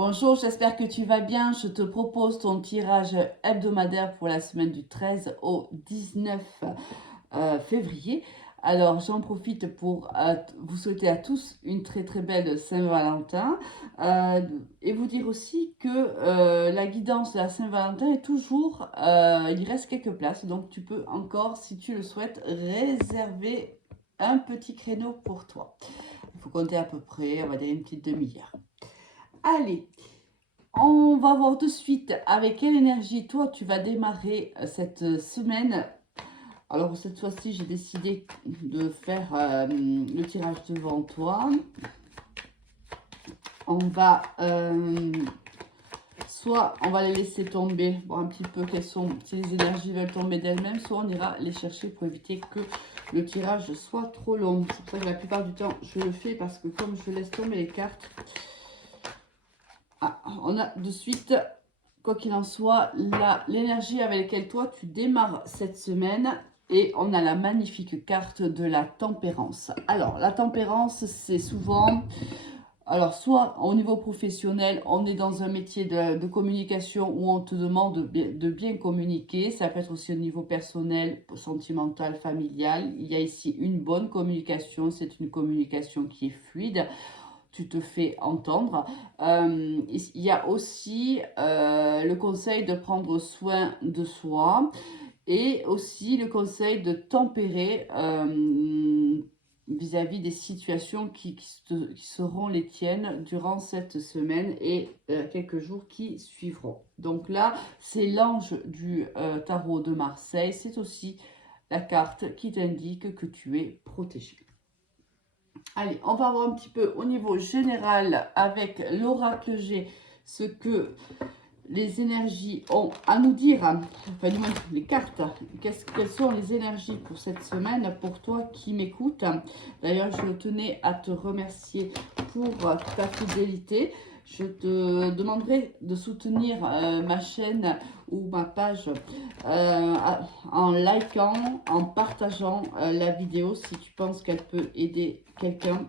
Bonjour, j'espère que tu vas bien. Je te propose ton tirage hebdomadaire pour la semaine du 13 au 19 février. Alors, j'en profite pour vous souhaiter à tous une très très belle Saint-Valentin euh, et vous dire aussi que la guidance de la Saint-Valentin est toujours, il reste quelques places, donc tu peux encore, si tu le souhaites, réserver un petit créneau pour toi. Il faut compter à peu près, on va dire une petite demi-heure. Allez, on va voir de suite avec quelle énergie toi tu vas démarrer cette semaine. Alors cette fois-ci, j'ai décidé de faire le tirage devant toi. On va soit on va les laisser tomber, voir un petit peu quelles sont, si les énergies veulent tomber d'elles-mêmes, soit on ira les chercher pour éviter que le tirage soit trop long. C'est pour ça que la plupart du temps, je le fais parce que comme je laisse tomber les cartes, on a de suite, quoi qu'il en soit, l'énergie avec laquelle toi tu démarres cette semaine. Et on a la magnifique carte de la tempérance. Alors, la tempérance, c'est souvent... Alors, soit au niveau professionnel, on est dans un métier de communication où on te demande de bien communiquer. Ça peut être aussi au niveau personnel, sentimental, familial. Il y a ici une bonne communication. C'est une communication qui est fluide. Tu te fais entendre. Il y a aussi le conseil de prendre soin de soi et aussi le conseil de tempérer vis-à-vis des situations qui seront les tiennes durant cette semaine et quelques jours qui suivront. Donc là, c'est l'ange du tarot de Marseille. C'est aussi la carte qui t'indique que tu es protégé. Allez, on va voir un petit peu au niveau général avec l'oracle G ce que les énergies ont à nous dire, enfin du moins les cartes, quelles sont les énergies pour cette semaine pour toi qui m'écoutes. D'ailleurs, je tenais à te remercier pour ta fidélité. Je te demanderai de soutenir ma chaîne ou ma page en likant, en partageant la vidéo si tu penses qu'elle peut aider quelqu'un.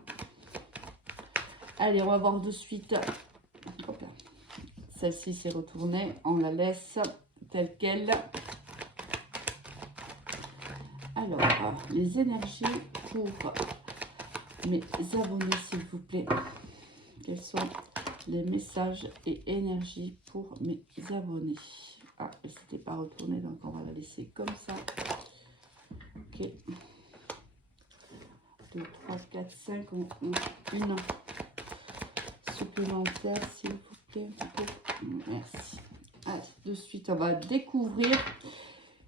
Allez, on va voir de suite. Hop là. Celle-ci s'est retournée, on la laisse telle qu'elle. Alors, les énergies pour mes abonnés, s'il vous plaît. Quels sont les messages et énergies pour mes abonnés? Ah, elle ne s'était pas retournée, donc on va la laisser comme ça. Ok. 2, 3, 4, 5, une supplémentaire, s'il vous plaît. Merci. Allez, de suite, on va découvrir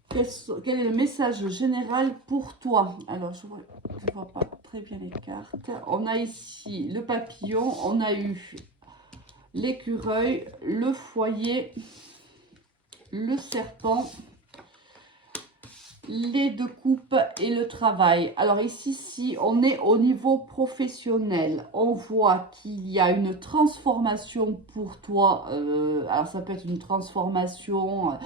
quel est le message général pour toi. Alors, je ne vois pas très bien les cartes. On a ici le papillon, on a eu l'écureuil, le foyer, le serpent, les deux coupes et le travail. Alors ici, si on est au niveau professionnel, on voit qu'il y a une transformation pour toi. Alors ça peut être une transformation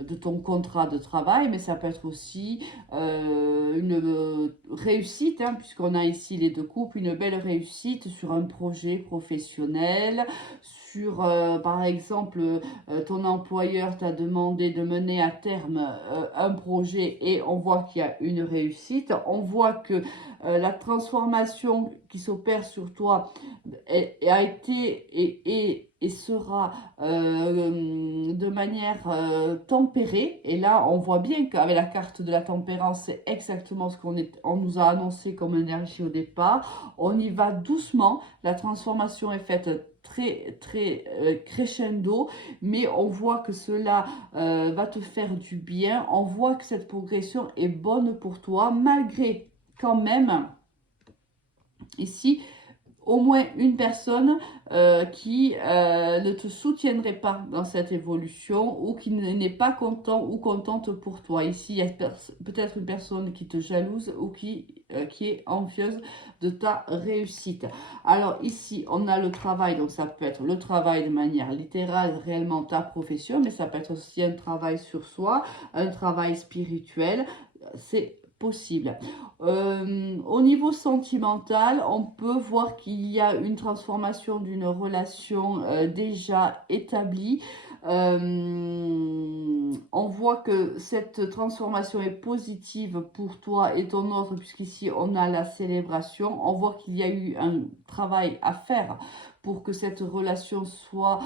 de ton contrat de travail, mais ça peut être aussi une réussite, hein, puisqu'on a ici les deux coupes, une belle réussite sur un projet professionnel, sur, par exemple, ton employeur t'a demandé de mener à terme un projet et on voit qu'il y a une réussite. On voit que la transformation qui s'opère sur toi a été et sera de manière tempérée. Et là, on voit bien qu'avec la carte de la tempérance, c'est exactement ce on nous a annoncé comme énergie au départ. On y va doucement. La transformation est faite très crescendo, mais on voit que cela va te faire du bien. On voit que cette progression est bonne pour toi, malgré quand même ici au moins une personne qui ne te soutiendrait pas dans cette évolution ou qui n'est pas content ou contente pour toi. Ici, il y a peut-être une personne qui te jalouse ou qui est envieuse de ta réussite. Alors ici, on a le travail, donc ça peut être le travail de manière littérale, réellement ta profession, mais ça peut être aussi un travail sur soi, un travail spirituel, c'est possible. Au niveau sentimental, on peut voir qu'il y a une transformation d'une relation déjà établie. On voit que cette transformation est positive pour toi et ton autre, puisqu'ici on a la célébration. On voit qu'il y a eu un travail à faire pour que cette relation soit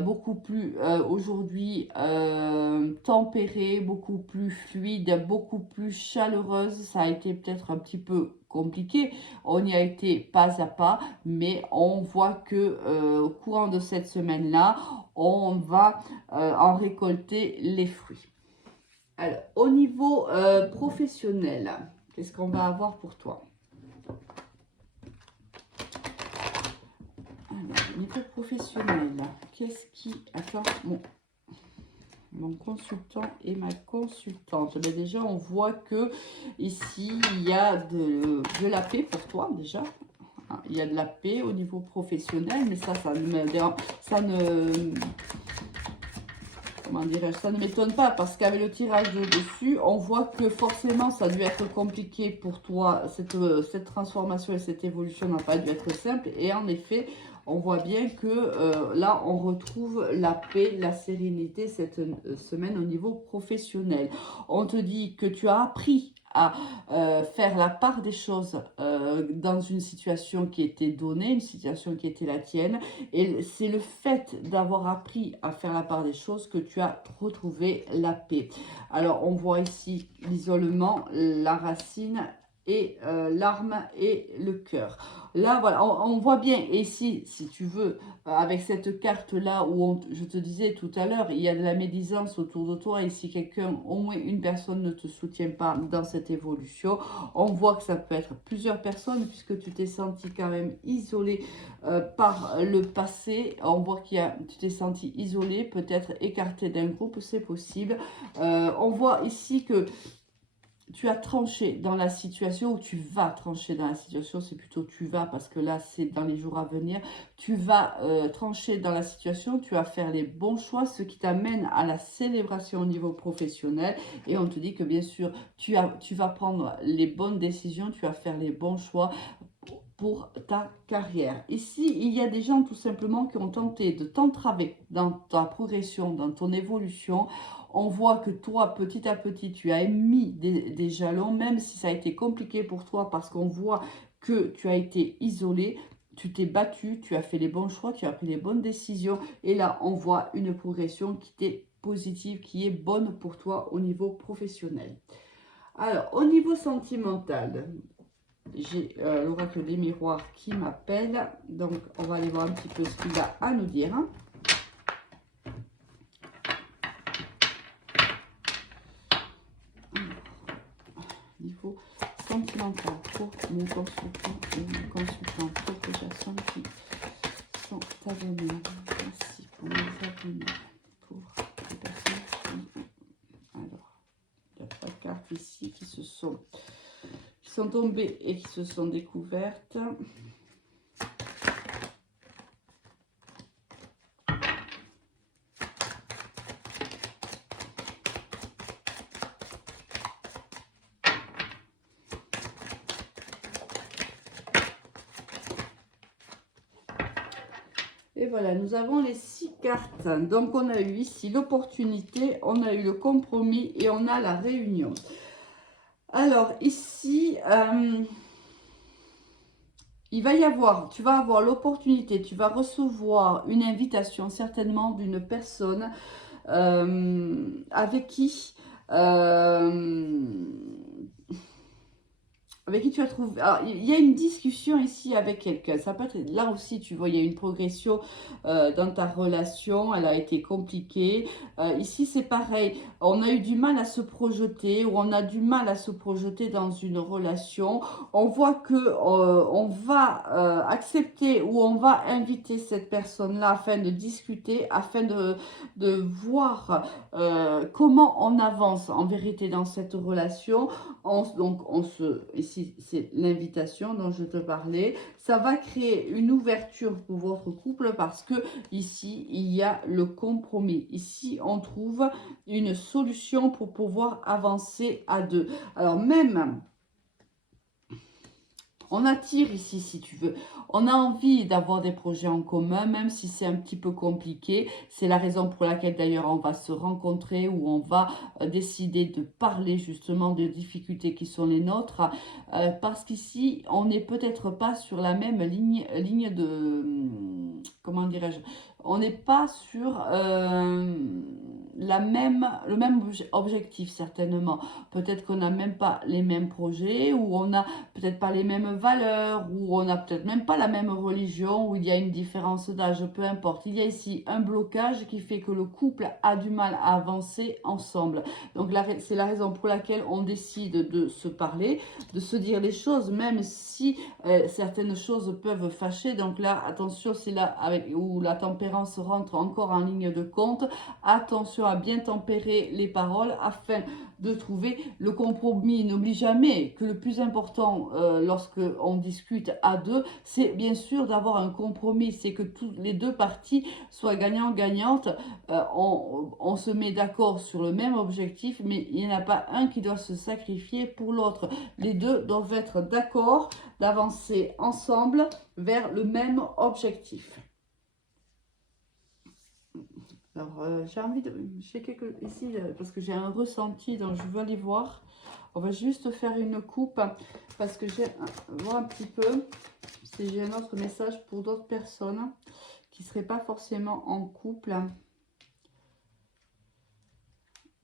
beaucoup plus aujourd'hui tempérée, beaucoup plus fluide, beaucoup plus chaleureuse. Ça a été peut-être un petit peu compliqué, on y a été pas à pas, mais on voit que au courant de cette semaine-là, on va en récolter les fruits. Alors, au niveau professionnel, qu'est-ce qu'on va avoir pour toi? Alors, au niveau professionnel, qu'est-ce qui... Attends, mon consultant et ma consultante. Mais déjà, on voit que ici, il y a de la paix pour toi, déjà. Il y a de la paix au niveau professionnel, mais ça ne... Comment dirais-je, ça ne m'étonne pas parce qu'avec le tirage de dessus, on voit que forcément ça a dû être compliqué pour toi. Cette transformation et cette évolution n'a pas dû être simple. Et en effet, on voit bien que là, on retrouve la paix, la sérénité cette semaine au niveau professionnel. On te dit que tu as appris à faire la part des choses dans une situation qui était donnée, une situation qui était la tienne. Et c'est le fait d'avoir appris à faire la part des choses que tu as retrouvé la paix. Alors, on voit ici l'isolement, la racine et l'arme et le cœur. Là, voilà, on voit bien. Et si tu veux, avec cette carte-là, où je te disais tout à l'heure, il y a de la médisance autour de toi. Et si quelqu'un, au moins une personne ne te soutient pas dans cette évolution, on voit que ça peut être plusieurs personnes, puisque tu t'es senti quand même isolé par le passé. On voit tu t'es senti isolé, peut-être écarté d'un groupe, c'est possible. On voit ici que tu as tranché dans la situation, ou tu vas trancher dans la situation, c'est plutôt tu vas, parce que là c'est dans les jours à venir, tu vas trancher dans la situation, tu vas faire les bons choix, ce qui t'amène à la célébration au niveau professionnel, et on te dit que bien sûr tu vas prendre les bonnes décisions, tu vas faire les bons choix pour ta carrière. Ici, il y a des gens tout simplement qui ont tenté de t'entraver dans ta progression, dans ton évolution. On voit que toi, petit à petit, tu as mis des jalons, même si ça a été compliqué pour toi, parce qu'on voit que tu as été isolé, tu t'es battu, tu as fait les bons choix, tu as pris les bonnes décisions. Et là, on voit une progression qui est positive, qui est bonne pour toi au niveau professionnel. Alors, au niveau sentimental, j'ai l'oracle des miroirs qui m'appelle. Donc, on va aller voir un petit peu ce qu'il a à nous dire. Niveau sentimental pour mon consultant et mon consultant, protégation qui sont à venir. Merci pour mes abonnés. Pour les personnes qui... Alors, il y a 3 cartes ici qui sont tombées et qui se sont découvertes. Et voilà, nous avons les 6 cartes. Donc, on a eu ici l'opportunité, on a eu le compromis et on a la réunion. Alors, ici, il va y avoir, tu vas avoir l'opportunité, tu vas recevoir une invitation certainement d'une personne avec qui... avec qui tu as trouvé... Alors, il y a une discussion ici avec quelqu'un. Ça peut être... Là aussi, tu vois, il y a une progression dans ta relation. Elle a été compliquée. Ici, c'est pareil. On a eu du mal à se projeter, ou on a du mal à se projeter dans une relation. On voit que on va accepter, ou on va inviter cette personne-là afin de discuter, afin de voir comment on avance en vérité dans cette relation. Ici, c'est l'invitation dont je te parlais. Ça va créer une ouverture pour votre couple, parce que ici, il y a le compromis. Ici, on trouve une solution pour pouvoir avancer à deux. Alors, même On attire ici, si tu veux. On a envie d'avoir des projets en commun, même si c'est un petit peu compliqué. C'est la raison pour laquelle d'ailleurs on va se rencontrer ou on va décider de parler justement des difficultés qui sont les nôtres. Parce qu'ici, on n'est peut-être pas sur la même ligne de... Comment dirais-je? On n'est pas sur le même objectif, certainement. Peut-être qu'on n'a même pas les mêmes projets, ou on n'a peut-être pas les mêmes valeurs, ou on n'a peut-être même pas la même religion, où il y a une différence d'âge, peu importe. Il y a ici un blocage qui fait que le couple a du mal à avancer ensemble. Donc c'est la raison pour laquelle on décide de se parler, de se dire les choses, même si certaines choses peuvent fâcher. Donc là, attention, c'est là où la tempérance rentre encore en ligne de compte. Attention à bien tempérer les paroles afin de trouver le compromis. N'oublie jamais que le plus important lorsque on discute à deux, c'est bien sûr d'avoir un compromis. C'est que toutes les deux parties soient gagnant-gagnantes. On se met d'accord sur le même objectif, mais il n'y en a pas un qui doit se sacrifier pour l'autre. Les deux doivent être d'accord d'avancer ensemble vers le même objectif. Alors, j'ai envie de... J'ai quelques... Ici, parce que j'ai un ressenti, donc je veux aller voir. On va juste faire une coupe, parce que j'ai... Voir un petit peu si j'ai un autre message pour d'autres personnes qui ne seraient pas forcément en couple.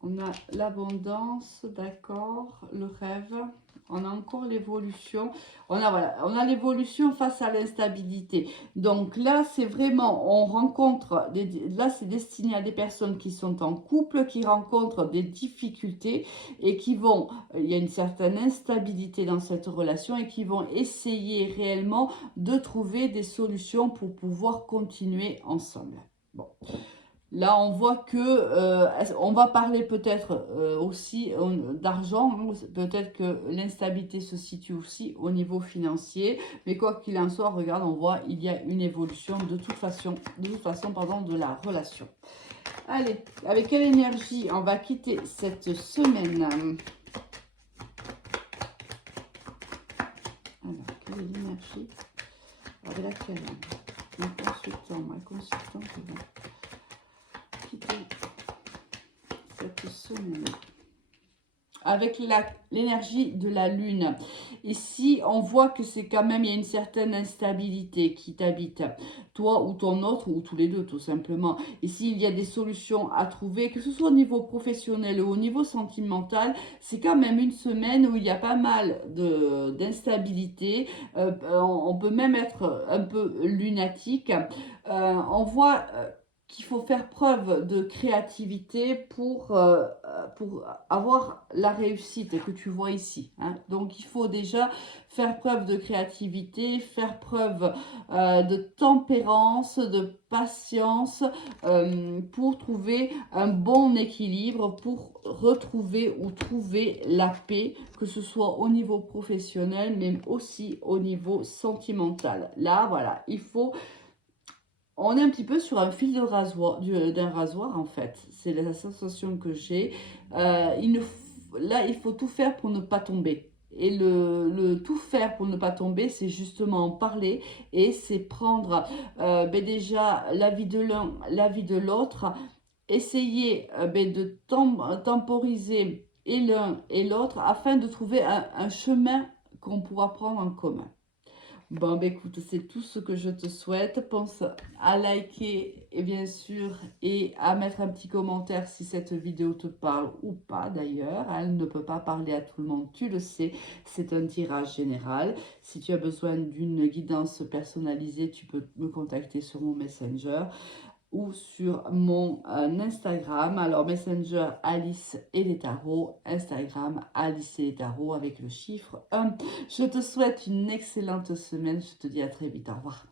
On a l'abondance, d'accord, le rêve, on a encore l'évolution, on a l'évolution face à l'instabilité. Donc là, c'est vraiment, on rencontre, là c'est destiné à des personnes qui sont en couple, qui rencontrent des difficultés et qui vont, il y a une certaine instabilité dans cette relation et qui vont essayer réellement de trouver des solutions pour pouvoir continuer ensemble. Bon. Là, on voit que on va parler peut-être aussi d'argent. Peut-être que l'instabilité se situe aussi au niveau financier. Mais quoi qu'il en soit, regarde, on voit il y a une évolution de toute façon, pardon, de la relation. Allez, avec quelle énergie on va quitter cette semaine? Alors, quelle est l'énergie? Avec laquelle ma consultante va quitter cette semaine avec l'énergie de la lune. Ici, on voit que c'est quand même, il y a une certaine instabilité qui t'habite, toi ou ton autre, ou tous les deux tout simplement. Ici, il y a des solutions à trouver, que ce soit au niveau professionnel ou au niveau sentimental. C'est quand même une semaine où il y a pas mal d'instabilité. On peut même être un peu lunatique. On voit... qu'il faut faire preuve de créativité pour avoir la réussite que tu vois ici. Hein. Donc, il faut déjà faire preuve de créativité, faire preuve de tempérance, de patience pour trouver un bon équilibre, pour retrouver ou trouver la paix, que ce soit au niveau professionnel, mais aussi au niveau sentimental. Là, voilà, il faut... On est un petit peu sur un fil de rasoir, d'un rasoir en fait. C'est la sensation que j'ai. Là, il faut tout faire pour ne pas tomber. Et le tout faire pour ne pas tomber, c'est justement en parler et c'est prendre déjà l'avis de l'un, l'avis de l'autre, essayer de temporiser et l'un et l'autre afin de trouver un chemin qu'on pourra prendre en commun. Bon, ben écoute, c'est tout ce que je te souhaite. Pense à liker et bien sûr, et à mettre un petit commentaire si cette vidéo te parle ou pas d'ailleurs. Elle ne peut pas parler à tout le monde, tu le sais. C'est un tirage général. Si tu as besoin d'une guidance personnalisée, tu peux me contacter sur mon Messenger ou sur mon Instagram. Alors, Messenger Alice et les tarots, Instagram Alice et les tarots avec le chiffre 1. Je te souhaite une excellente semaine. Je te dis à très vite. Au revoir.